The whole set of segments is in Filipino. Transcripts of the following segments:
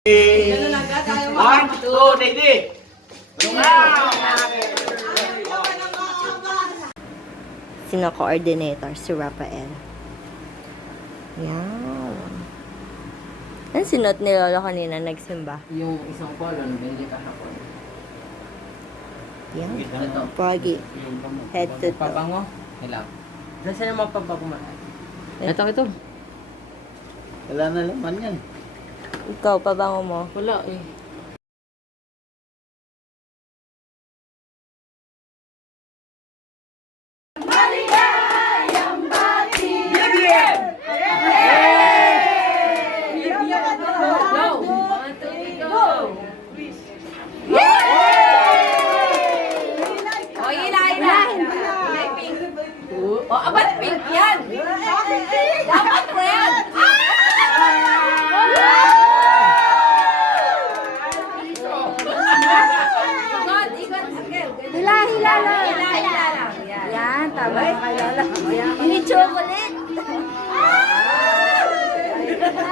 One, two, ready. Sino coordinator? Si Rafael. Yan. Ano sinot ni Lolo kanina nagsimba? Yung isang kolon, hindi kahapon. Yan. Ito. Pogi. Head to toe. Pabango? Hilap. Nasaan ang mapabango man? Ito. Wala na laman yan. Ikaw, pabango mo. Wala eh. Oh, abat pink yan! Dapat red! Hila lang. Yan. Yan, tama na kay Lola. Ini chocolate.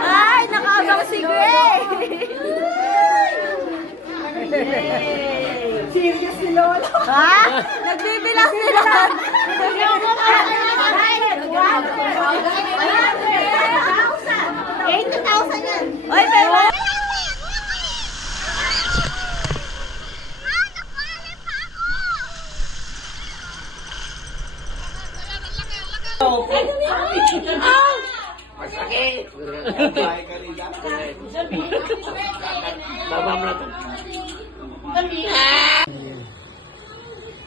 Ay, nakabang si Gray. Serious si Lola. Ha? Nagbibilang sila. Oy, pero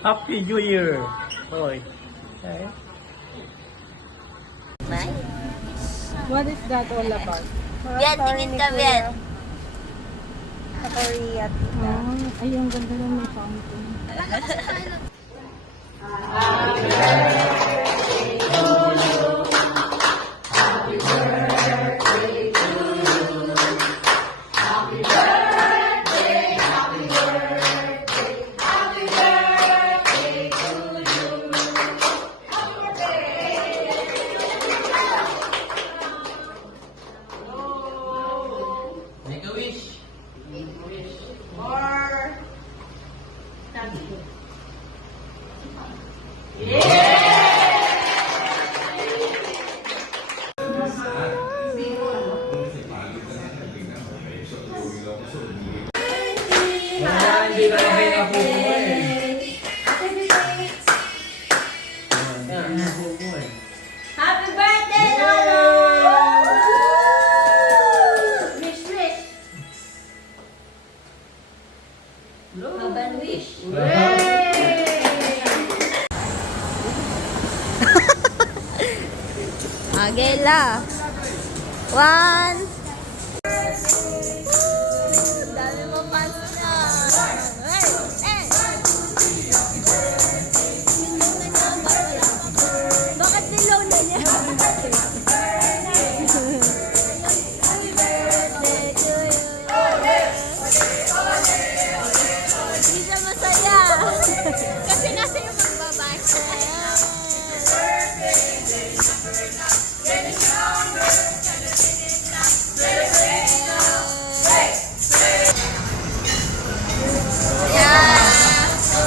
Happy New Year. Hoy. What is that all about? Bien, tingin ka, Bien. Sa Korea, tita. Ay, ang ganda ng may fountain. Make a wish. Hindi na rin ako Happy birthday, Lolo! Wish, wish. Haban wish. Agela. One. Dami mo fans na. Hey! Bakit nilaw na niya? Happy birthday to you. Hindi siya masaya. Kasi nasa yung magbabasa.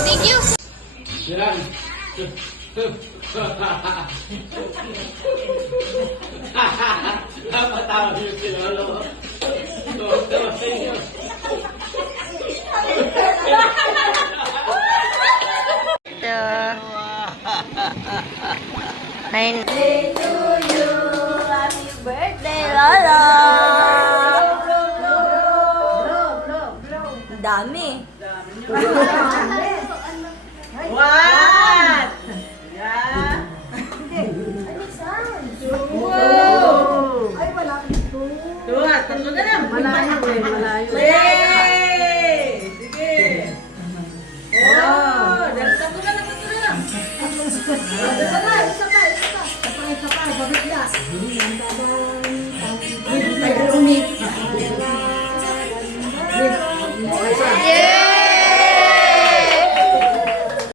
Thank you. Napatawag yung si Lolo. Ito. Birthday to you. Happy birthday, Lolo. Ang dami. What? Yeah. Wow! Ay, wala ito. Tuwa, tatlo na lang. Malayo eh, malayo. Yay! Sige. Oh, tatlo na lang, tatlo na lang. Isa pa. Babit na. Ay, umik. Yeah!